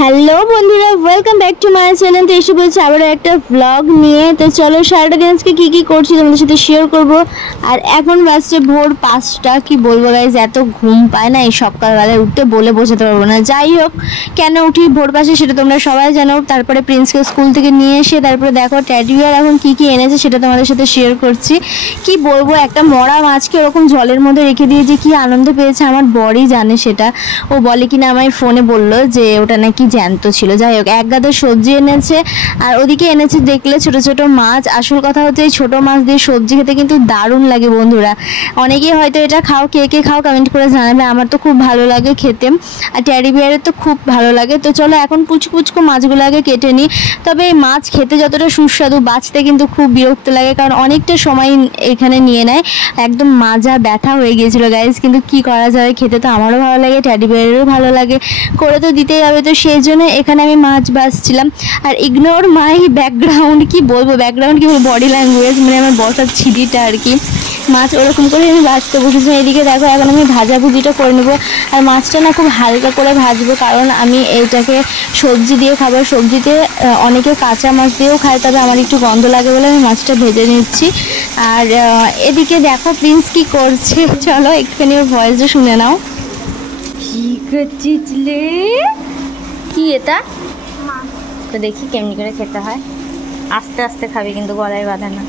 Hello বন্ধুরা, welcome back to my channel. তো এসে বলছি আবারও একটা ব্লগ নিয়ে। তো চলো সারাটা দিন আজকে কী কী করছি তোমাদের সাথে শেয়ার করব। আর এখন বাজছে ভোর 5টা। কি বলবো গাইজ, এত ঘুম পায় না এই সকালবেলায়, উঠতে বলে বোঝাতে পারবো না। যাই হোক, কেন উঠি ভোর 5-এ সেটা তোমরা সবাই জানো। তারপরে প্রিন্সকে স্কুল থেকে নিয়ে এসে তারপরে দেখো টেডি বিয়ার এখন কী কী এনেছে সেটা তোমাদের সাথে শেয়ার করছি। কি বলবো, একটা মরা মাছকে ওরকম জলের মধ্যে রেখে দিয়ে যে কি আনন্দ পেয়েছে আমার বরই জানে সেটা। ও বলে কিনা আমায় ফোনে বললো যে ওটা নাকি জ্যান্ত ছিল। যাই হোক, এক গাদা সবজি এনেছে আর ওদিকে এনেছে দেখলে ছোট ছোট মাছ। আসল কথা হচ্ছে এই ছোট মাছ দিয়ে সবজি খেতে কিন্তু দারুণ লাগে বন্ধুরা। অনেকেই হয়তো এটা খাও, কে কে খাও কমেন্ট করে জানাবে। আমার তো খুব ভালো লাগে খেতে, আর টেডি বিয়ারের তো খুব ভালো লাগে। তো চলো এখন পুচকু পুচকু মাছগুলো আগে কেটে নিই। তবে এই মাছ খেতে যতটা সুস্বাদু, বাঁচতে কিন্তু খুব বিরক্ত লাগে, কারণ অনেকটা সময় এখানে নিয়ে নেয়। একদম মাজা ব্যথা হয়ে গিয়েছিল গাইজ, কিন্তু কি করা যাবে, খেতে তো আমারও ভালো লাগে, টেডি বিয়ারেরও ভালো লাগে, করে তো দিতেই হবে। তো সেই জন্য এখানে আমি মাছ ভাজছিলাম। আর ইগনোর মাই ব্যাকগ্রাউন্ড, কি বলবো ব্যাকগ্রাউন্ড, কি বলবো, বডি ল্যাঙ্গুয়েজ, মানে আমার বসার ছিডিটা আর কি। মাছ ওরকম করে আমি ভাজতে বসেছি। এদিকে দেখো এখন আমি ভাজাভুজিটা করে নেবো। আর মাছটা না খুব হালকা করে ভাজবো, কারণ আমি এইটাকে সবজি দিয়ে খাবার। সবজিতে অনেকে কাঁচা মাছ দিয়েও খায়, তবে আমার একটু গন্ধ লাগে বলে আমি মাছটা ভেজে নিচ্ছি। আর এদিকে দেখো প্রিন্স কি করছে, চলো একটুখানি ওর ভয়েসটা শুনে নাও। কি করছিস লে? কি এটা? তো দেখি কেমনি করে খেতে হয়। আস্তে আস্তে খাবি কিন্তু, গলায় বাঁধে না।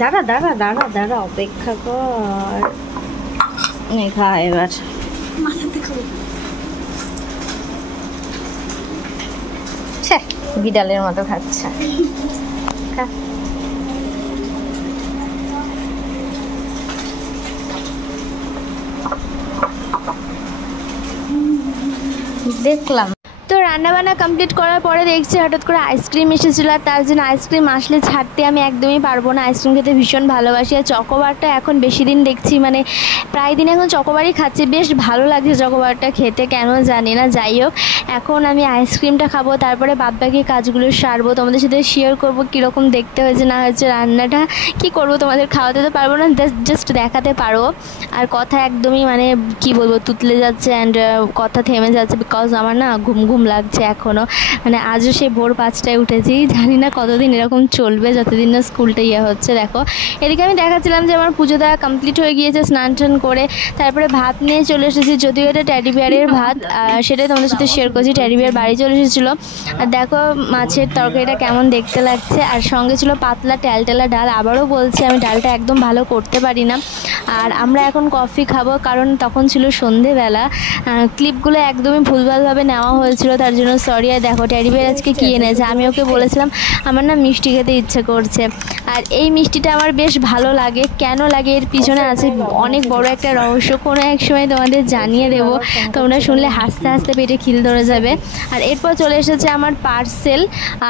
দাঁড়া দাঁড়া দাঁড়া দাঁড়া, অপেক্ষা কর। খা এবার। বিড়ালের মতো খাচ্ছে। দেখলাম তো রান্নাবান্না কমপ্লিট করার পরে দেখছি হঠাৎ করে আইসক্রিম এসেছিলো। আর তার জন্য আইসক্রিম আসলে ছাড়তে আমি একদমই পারবো না। আইসক্রিম খেতে ভীষণ ভালোবাসি। আর চকোবারটা এখন বেশি দিন দেখছি, মানে প্রায় দিন এখন চকোবারই খাচ্ছি। বেশ ভালো লাগছে চকোবারটা খেতে, কেন জানি না। যাই হোক, এখন আমি আইসক্রিমটা খাবো, তারপরে বাদবাকি কাজগুলো সারবো, তোমাদের সাথে শেয়ার করবো কীরকম দেখতে হয়েছে না হয়েছে রান্নাটা। কি করবো, তোমাদের খাওয়াতে তো পারবো না, জাস্ট দেখাতে পারবো। আর কথা একদমই মানে কি বলবো, তুতলে যাচ্ছে অ্যান্ড কথা থেমে যাচ্ছে, বিকজ আমার না ঘুম ঘুম লাগছে এখনও। মানে আজও সেই ভোর 5টায় উঠেছি, জানি না কতদিন এরকম চলবে, যতদিন না স্কুলটা হচ্ছে। দেখো এদিকে আমি দেখাচ্ছিলাম যে আমার পুজো দেওয়া কমপ্লিট হয়ে গিয়েছে, স্নান টান করে তারপরে ভাত নিয়ে চলে এসেছি। যদিও এটা টেডি বিয়ারের ভাত, সেটাই তোমাদের সাথে শেয়ার করছি। টেডি বিয়ার বাড়ি চলে এসেছিলো। আর দেখো মাছের তরকারিটা কেমন দেখতে লাগছে, আর সঙ্গে ছিল পাতলা ট্যালটেলা ডাল। আবারও বলছি আমি ডালটা একদম ভালো করতে পারি না। আর আমরা এখন কফি খাবো, কারণ তখন ছিল সন্ধেবেলা। ক্লিপগুলো একদমই ভুলভালভাবে নেওয়া হয়েছিল, তার জন্য সরি। আর দেখো টেডি বিয়ার আজকে কী এনেছে, আমি ওকে বলেছিলাম আমার না মিষ্টি খেতে ইচ্ছে করছে। আর এই মিষ্টিটা আমার বেশ ভালো লাগে। কেন লাগে এর পিছনে আছে অনেক বড় একটা রহস্য, কোনো এক সময় তোমাদের জানিয়ে দেব, তোমরা শুনলে হাসতে হাসতে পেটে খিল ধরে যাবে। আর এরপর চলে এসেছে আমার পার্সেল,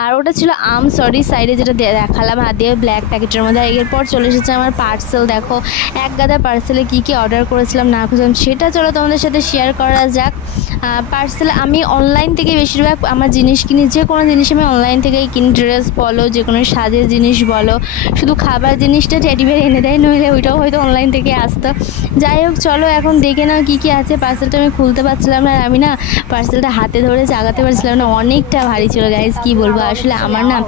আর ওটা ছিল সরি সাইডে যেটা দেখালাম হাত দিয়ে ব্ল্যাক প্যাকেটের মধ্যে। এরপর চলে এসেছে আমার পার্সেল। দেখো এক গাদা পার্সেলে কী কী অর্ডার করেছিলাম না করেছিলাম সেটা চলো তোমাদের সাথে শেয়ার করা যাক। পার্সেল আমি অনলাইন থেকে বেশিরভাগ আমার জিনিস কিনি, যে কোনো জিনিস আমি অনলাইন থেকেই কিনি। ড্রেস বলো, যে কোনো সাজের জিনিস বলো, শুধু খাবার জিনিসটা টেডি বিয়ার এনে দেয়, নইলে ওইটাও হয়তো অনলাইন থেকে আসতো। যাই হোক চলো এখন দেখে নাও কী কী আছে। পার্সেলটা আমি খুলতে পারছিলাম না, আর আমি না পার্সেলটা হাতে ধরে চাগাতে পারছিলাম না, অনেকটা ভারী ছিল গাইজ। কী বলবো, আসলে আমার না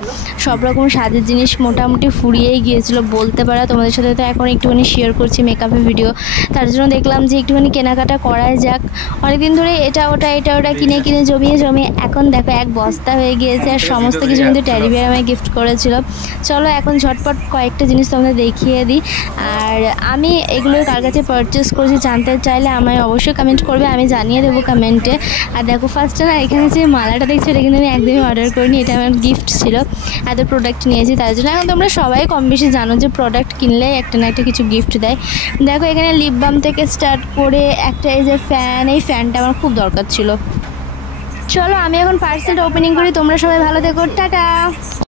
সব রকম সাজের জিনিস মোটামুটি ফুরিয়েই গিয়েছিলো বলতে পারা। তোমাদের সাথে তো এখন একটুখানি শেয়ার করছি মেকআপের ভিডিও, তার জন্য দেখলাম যে একটুখানি কেনাকাটা করাই যাক। অনেকদিন ধরে এটা ওটা কিনে জমিয়ে এখন দেখো এক বস্তা হয়ে গিয়েছে। আর সমস্ত কিছু কিন্তু টেডি বিয়ার আমায় গিফট করেছিল। চলো এখন ঝটপট কয়েকটা জিনিস তোমাদের দেখিয়ে দিই। আর আমি এগুলো কার কাছে পারচেস করেছি জানতে চাইলে আমায় অবশ্যই কমেন্ট করবে, আমি জানিয়ে দেবো কমেন্টে। আর দেখো ফার্স্টে না এখানে যে মালাটা দেখছো, এটা কিন্তু আমি একদমই অর্ডার করিনি, এটা আমার গিফট ছিল। এত প্রোডাক্ট নিয়েছি তার জন্য। এখন তোমরা সবাই কম বেশি জানো যে প্রোডাক্ট কিনলে একটা না একটা কিছু গিফট দেয়। দেখো এখানে লিপ বাম থেকে স্টার্ট করে একটা এই যে ফ্যান, এই ফ্যানটা আমার খুব দরকার ছিল। চলো আমি এখন পার্সেলটা ওপেনিং করি, তোমরা সবাই ভালো থেকো, টাটা।